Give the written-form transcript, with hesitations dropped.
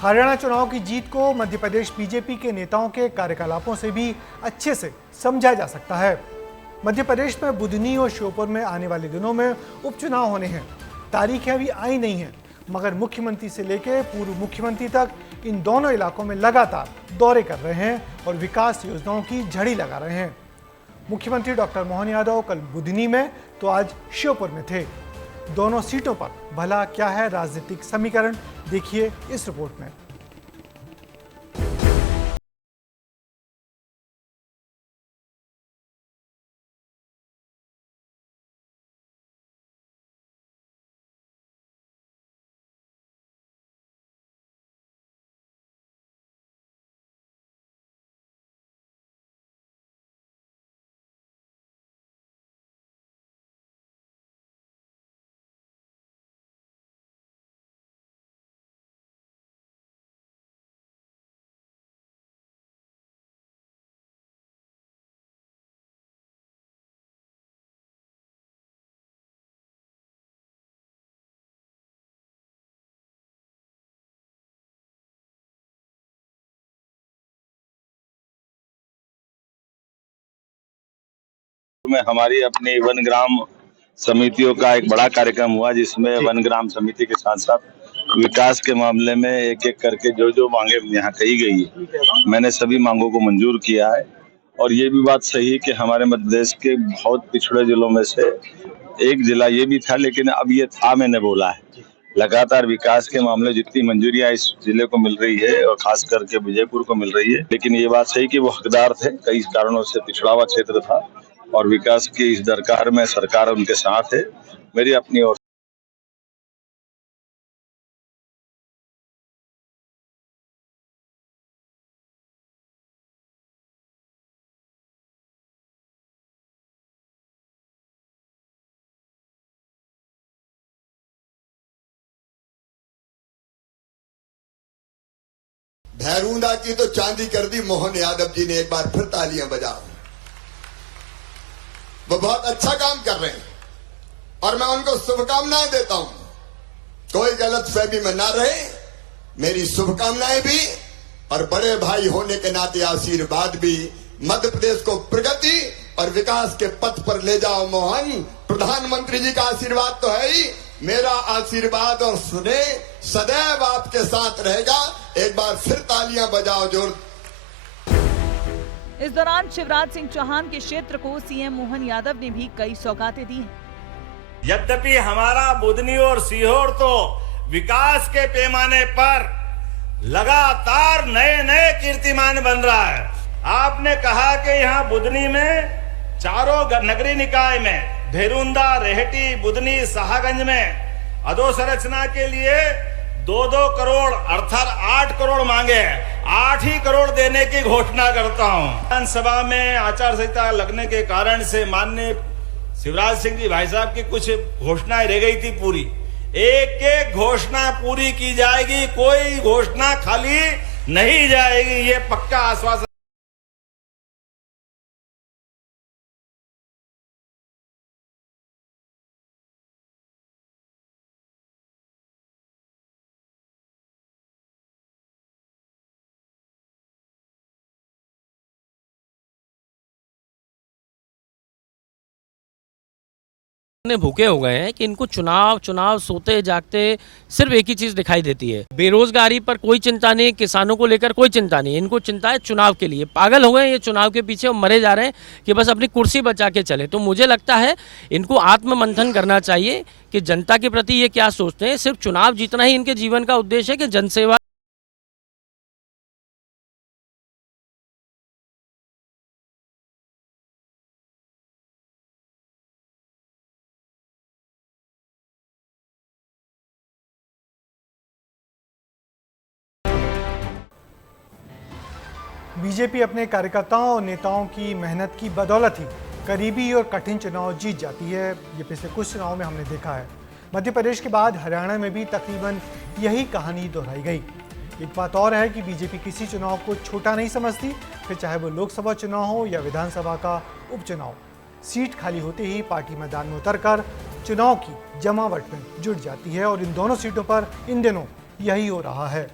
हरियाणा चुनाव की जीत को मध्य प्रदेश बीजेपी के नेताओं के कार्यकलापों से भी अच्छे से समझा जा सकता है। मध्य प्रदेश में बुधनी और श्योपुर में आने वाले दिनों में उपचुनाव होने हैं। तारीखें अभी आई नहीं हैं, मगर मुख्यमंत्री से लेकर पूर्व मुख्यमंत्री तक इन दोनों इलाकों में लगातार दौरे कर रहे हैं और विकास योजनाओं की झड़ी लगा रहे हैं। मुख्यमंत्री डॉक्टर मोहन यादव कल बुधनी में तो आज श्योपुर में थे। दोनों सीटों पर भला क्या है राजनीतिक समीकरण, देखिए इस रिपोर्ट में। में हमारी अपनी वन ग्राम समितियों का एक बड़ा कार्यक्रम हुआ, जिसमें वन ग्राम समिति के साथ साथ विकास के मामले में एक एक करके जो जो मांगे यहाँ कही गई है, मैंने सभी मांगों को मंजूर किया है। और ये भी बात सही है कि हमारे मध्य प्रदेश के बहुत पिछड़े जिलों में से एक जिला ये भी था, लेकिन अब ये था मैंने बोला है। लगातार विकास के मामले जितनी मंजूरियां इस जिले को मिल रही है और खास करके विजयपुर को मिल रही है, लेकिन ये बात सही कि वो हकदार थे, कई कारणों से पिछड़ा हुआ क्षेत्र था और विकास की इस दरकार में सरकार उनके साथ है। मेरी अपनी ओर भैरूंदा की तो चांदी कर दी मोहन यादव जी ने। एक बार फिर तालियां बजाओ। वो बहुत अच्छा काम कर रहे हैं और मैं उनको शुभकामनाएं देता हूं। कोई गलत फहमी में ना रहे, मेरी शुभकामनाएं भी और बड़े भाई होने के नाते आशीर्वाद भी। मध्य प्रदेश को प्रगति और विकास के पथ पर ले जाओ मोहन। प्रधानमंत्री जी का आशीर्वाद तो है ही, मेरा आशीर्वाद और स्नेह सदैव आपके साथ रहेगा। एक बार फिर तालियां बजाओ जोर। इस दौरान शिवराज सिंह चौहान के क्षेत्र को सीएम मोहन यादव ने भी कई सौगातें दी हैं। यद्यपि हमारा बुधनी और सीहोर तो विकास के पैमाने पर लगातार नए नए कीर्तिमान बन रहा है। आपने कहा कि यहाँ बुधनी में चारों नगरीय निकाय में भेरुंदा, रेहटी, बुधनी, शाहगंज में अधोसंरचना के लिए 2-2 करोड़ अर्थात 8 करोड़ मांगे। 8 ही करोड़ देने की घोषणा करता हूं। विधानसभा में आचार संहिता लगने के कारण से माननीय शिवराज सिंह जी भाई साहब की कुछ घोषणाएं रह गई थी पूरी। एक एक घोषणा पूरी की जाएगी, कोई घोषणा खाली नहीं जाएगी, ये पक्का आश्वासन। भूखे हो गए हैं कि इनको चुनाव सोते जागते सिर्फ एक ही चीज दिखाई देती है। बेरोजगारी पर कोई चिंता नहीं, किसानों को लेकर कोई चिंता नहीं, इनको चिंता है चुनाव के लिए। पागल हो गए ये चुनाव के पीछे और मरे जा रहे हैं कि बस अपनी कुर्सी बचा के चले। तो मुझे लगता है इनको आत्ममंथन करना चाहिए कि जनता के प्रति ये क्या सोचते हैं। सिर्फ चुनाव जीतना ही इनके जीवन का उद्देश्य है कि जनसेवा। बीजेपी अपने कार्यकर्ताओं और नेताओं की मेहनत की बदौलत ही करीबी और कठिन चुनाव जीत जाती है। ये पिछले कुछ चुनाव में हमने देखा है। मध्य प्रदेश के बाद हरियाणा में भी तकरीबन यही कहानी दोहराई गई। एक बात और है कि बीजेपी किसी चुनाव को छोटा नहीं समझती, फिर चाहे वो लोकसभा चुनाव हो या विधानसभा का उपचुनाव। सीट खाली होते ही पार्टी मैदान में उतरकर चुनाव की जमावट में जुट जाती है और इन दोनों सीटों पर इन दिनों यही हो रहा है।